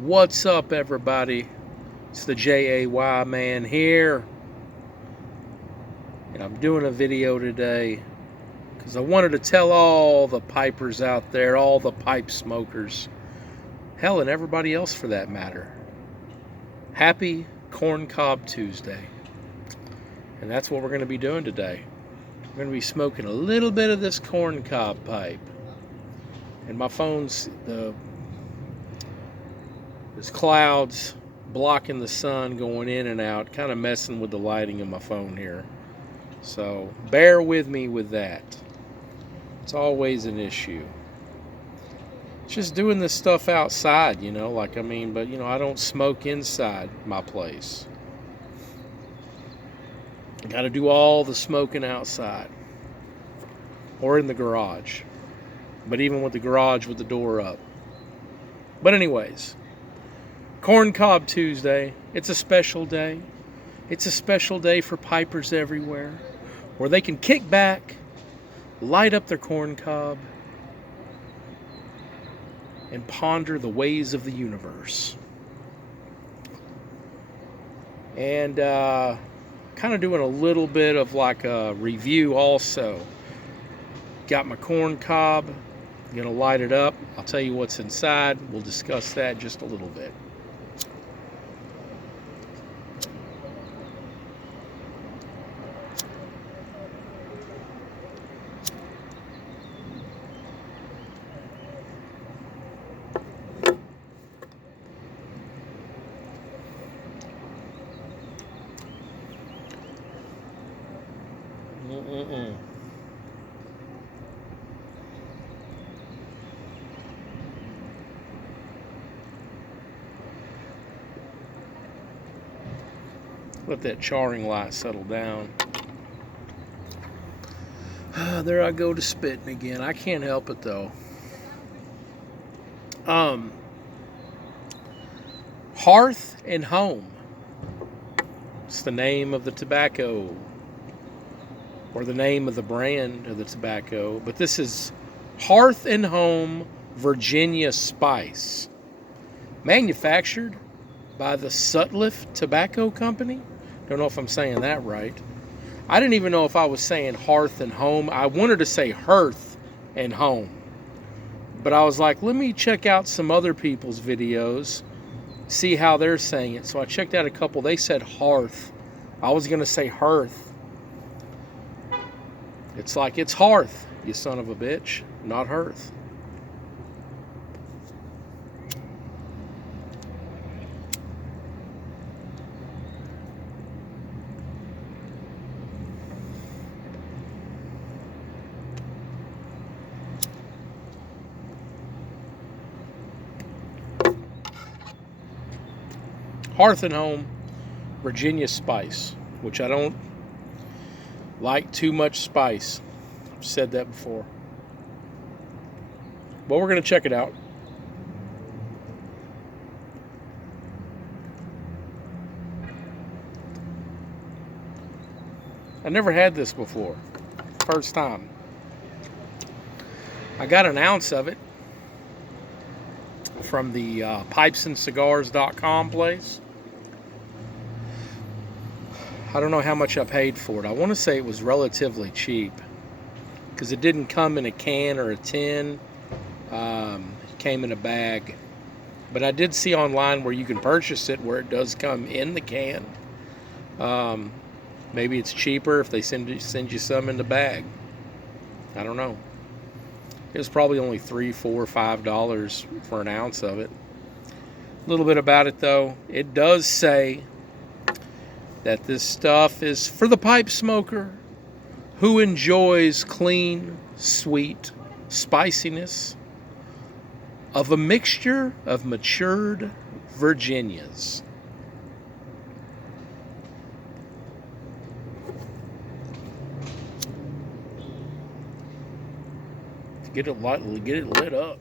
What's up, everybody? It's the JAY man here, and I'm doing a video today because I wanted to tell all the pipers out there, all the pipe smokers, hell, and everybody else for that matter, happy Corncob Tuesday. And that's what we're going to be doing today. We're going to be smoking a little bit of this corncob pipe. And my phone's, there's clouds blocking the sun going in and out, kind of messing with the lighting of my phone here. So bear with me with that. It's always an issue. Just doing this stuff outside, but I don't smoke inside my place. I got to do all the smoking outside or in the garage. But even with the garage with the door up. But anyways, Corncob Tuesday, it's a special day. It's a special day for pipers everywhere where they can kick back, light up their corncob, and ponder the ways of the universe. And kind of doing a little bit of like a review also. Got my corncob, gonna light it up. I'll tell you what's inside. We'll discuss that just a little bit. Let that charring light settle down. There I go to spitting again. I can't help it though. Hearth and Home. It's the name of the tobacco, or the name of the brand of the tobacco. But this is Hearth and Home Virginia Spice, manufactured by the Sutliff Tobacco Company. Don't know if I'm saying that right. I didn't even know if I was saying Hearth and Home. I wanted to say Hearth and Home. But I was like, let me check out some other people's videos, see how they're saying it. So I checked out a couple. They said Hearth. I was going to say Hearth. It's like it's Hearth, you son of a bitch, not Hearth. Hearth and Home Virginia Spice, which I don't like too much spice. I've said that before. But we're going to check it out. I never had this before. First time. I got an ounce of it from the pipesandcigars.com place. I don't know how much I paid for it. I want to say it was relatively cheap because it didn't come in a can or a tin. It came in a bag. But I did see online where you can purchase it where it does come in the can. Maybe it's cheaper if they send you some in the bag. I don't know. It was probably only $3, $4, $5 for an ounce of it. A little bit about it though. It does say that this stuff is for the pipe smoker who enjoys clean, sweet spiciness of a mixture of matured Virginias. Get it lit up.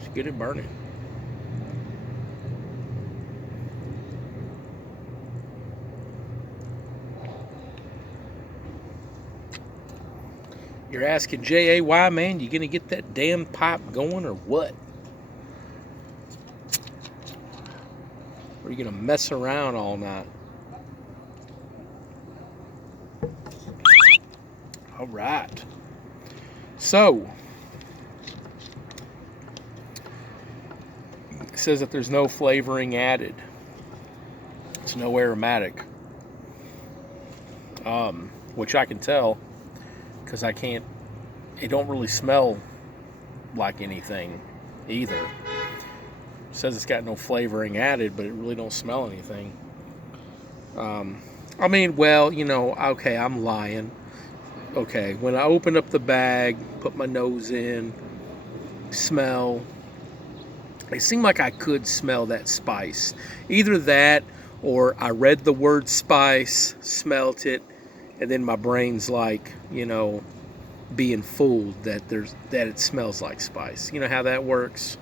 Just get it burning. You're asking JAY, man, you gonna get that damn pipe going or what? Or are you going to mess around all night? All right. So, it says that there's no flavoring added. It's no aromatic. Which I can tell because I can't, it don't really smell like anything either. It says it's got no flavoring added, but it really don't smell anything. I mean, well, you know, okay, I'm lying. Okay, when I open up the bag, put my nose in, smell, it seemed like I could smell that spice. Either that or I read the word spice, smelt it, and then my brain's like, you know, being fooled that it smells like spice. You know how that works?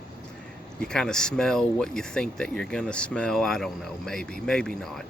You kind of smell what you think that you're gonna smell. I don't know, maybe not.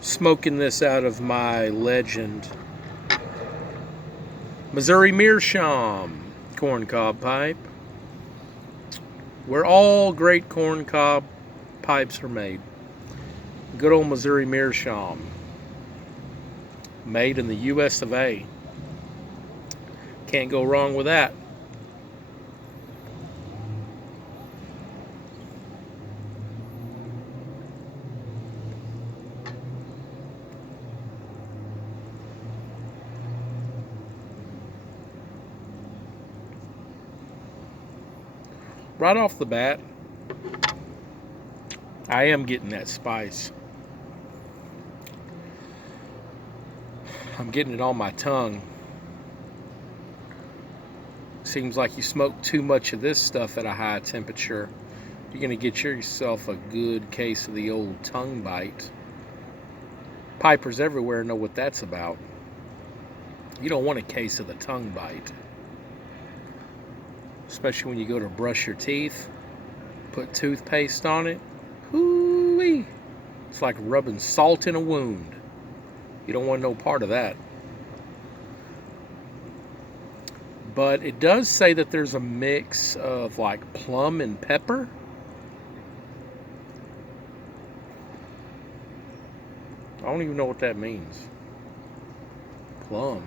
Smoking this out of my Legend Missouri Meerschaum corncob pipe, where all great corncob pipes are made. Good old Missouri Meerschaum, made in the U.S. of A. Can't go wrong with that. Right off the bat, I am getting that spice. I'm getting it on my tongue. Seems like you smoke too much of this stuff at a high temperature, you're going to get yourself a good case of the old tongue bite. Pipers everywhere know what that's about. You don't want a case of the tongue bite. Especially when you go to brush your teeth, put toothpaste on it. Hoo-wee! It's like rubbing salt in a wound. You don't want no part of that. But it does say that there's a mix of like plum and pepper. I don't even know what that means. Plum.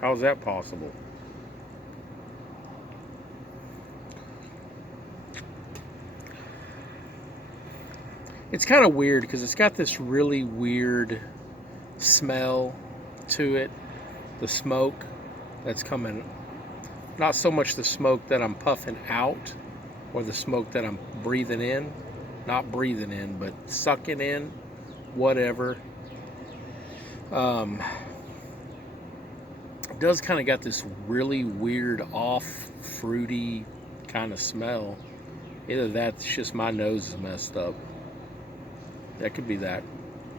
How is that possible? It's kind of weird because it's got this really weird smell to it. The smoke that's coming, not so much the smoke that I'm puffing out or the smoke that I'm breathing in. Not breathing in, but sucking in, whatever. It does kind of got this really weird off fruity kind of smell. Either that's just my nose is messed up. That could be that.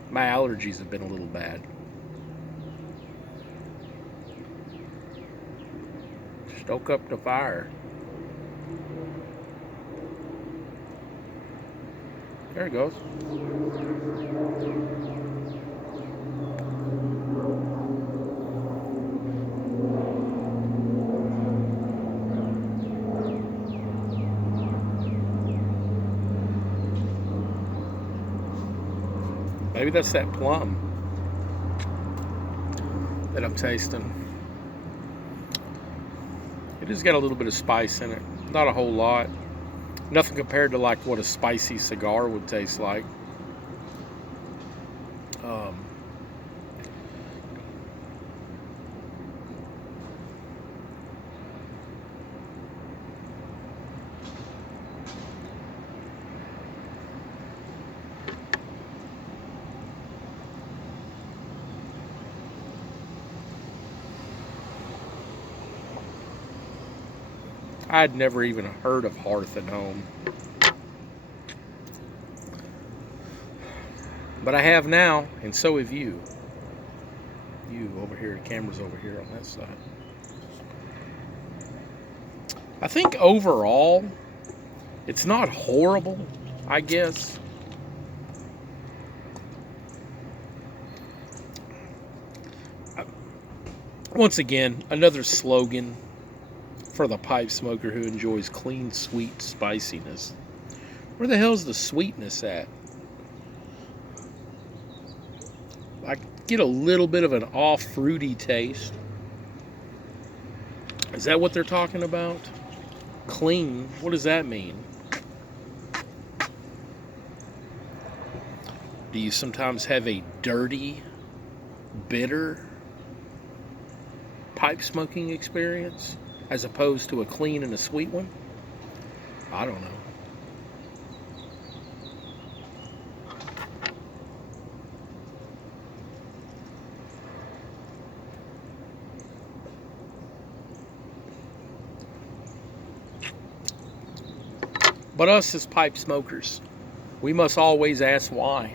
My allergies have been a little bad. Stoke up the fire. There it goes. Maybe that's that plum that I'm tasting. It has got a little bit of spice in it. Not a whole lot. Nothing compared to like what a spicy cigar would taste like. I'd never even heard of Hearth at home. But I have now, and so have you. You over here, the camera's over here on that side. I think overall, it's not horrible, I guess. Once again, another slogan for the pipe smoker who enjoys clean, sweet spiciness. Where the hell's the sweetness at? I get a little bit of an off fruity taste. Is that what they're talking about? Clean, what does that mean? Do you sometimes have a dirty, bitter pipe smoking experience as opposed to a clean and a sweet one? I don't know. But us as pipe smokers, we must always ask why.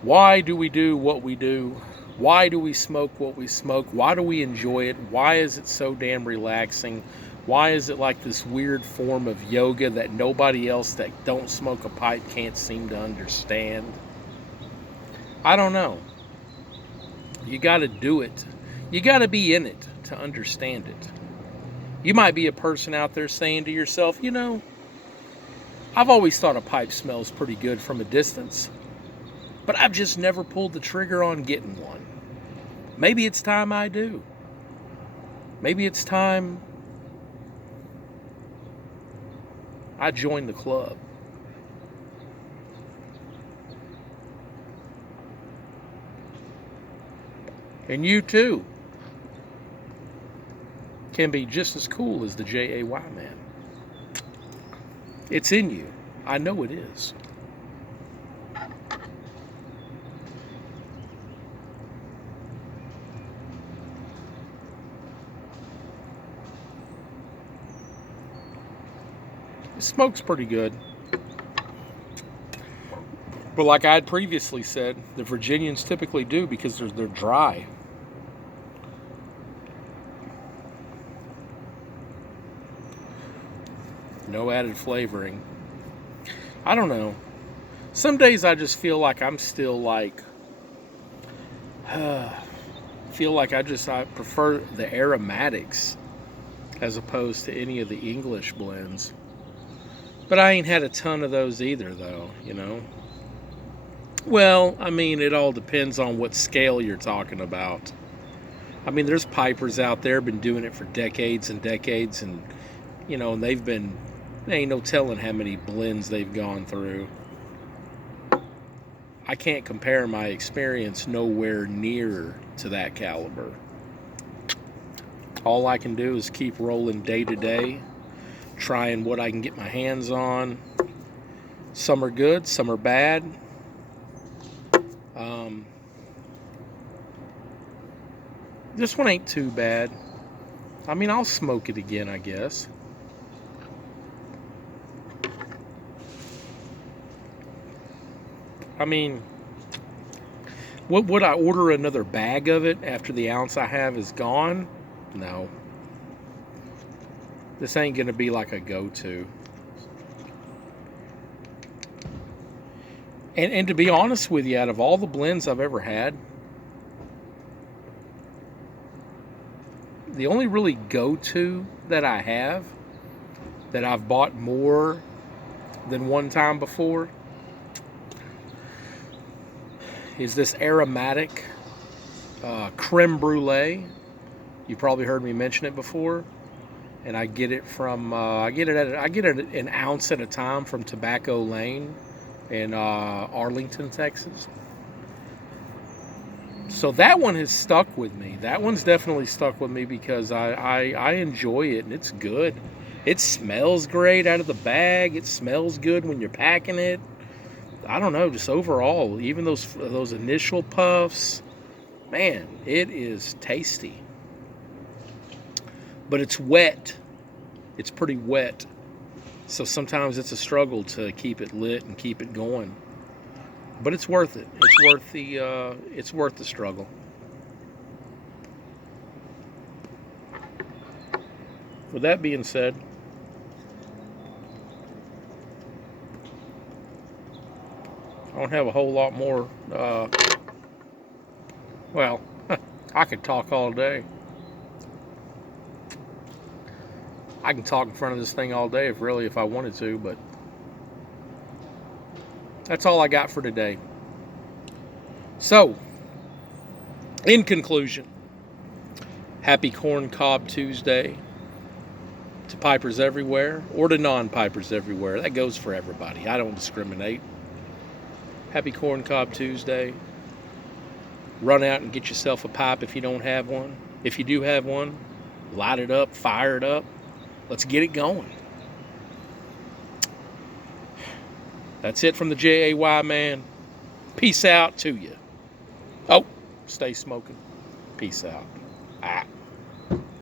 Why do we do what we do? Why do we smoke what we smoke? Why do we enjoy it? Why is it so damn relaxing? Why is it like this weird form of yoga that nobody else that don't smoke a pipe can't seem to understand? I don't know. You got to do it. You got to be in it to understand it. You might be a person out there saying to yourself, you know, I've always thought a pipe smells pretty good from a distance, but I've just never pulled the trigger on getting one. Maybe it's time I do. Maybe it's time I join the club. And you too can be just as cool as the JAY man. It's in you. I know it is. It smokes pretty good. But like I had previously said, the Virginians typically do because they're dry. No added flavoring. I don't know. Some days I just feel like I'm still like, I prefer the aromatics as opposed to any of the English blends. But I ain't had a ton of those either, though, you know. Well, I mean, it all depends on what scale you're talking about. I mean, there's pipers out there been doing it for decades and decades, and you know, and there ain't no telling how many blends they've gone through. I can't compare my experience nowhere near to that caliber. All I can do is keep rolling day to day, trying what I can get my hands on. Some are good, some are bad. This one ain't too bad. I mean, I'll smoke it again, I guess. I mean, would I order another bag of it after the ounce I have is gone? No. This ain't going to be like a go-to. And to be honest with you, out of all the blends I've ever had, the only really go-to that I have, that I've bought more than one time before, is this aromatic creme brulee. You probably heard me mention it before, and I get it from I get it an ounce at a time from Tobacco Lane in Arlington, Texas. So that one has stuck with me. That one's definitely stuck with me because I enjoy it and it's good. It smells great out of the bag. It smells good when you're packing it. I don't know, just overall, even those initial puffs, man, it is tasty. But it's wet. It's pretty wet. So sometimes it's a struggle to keep it lit and keep it going. But it's worth it. It's worth the struggle. With that being said, I don't have a whole lot more. Well, I could talk all day. I can talk in front of this thing all day if I wanted to, but that's all I got for today. So, in conclusion, happy Corn Cob Tuesday to pipers everywhere, or to non-pipers everywhere. That goes for everybody. I don't discriminate. Happy Corn Cob Tuesday. Run out and get yourself a pipe if you don't have one. If you do have one, light it up, fire it up. Let's get it going. That's it from the JAY man. Peace out to you. Oh, stay smoking. Peace out.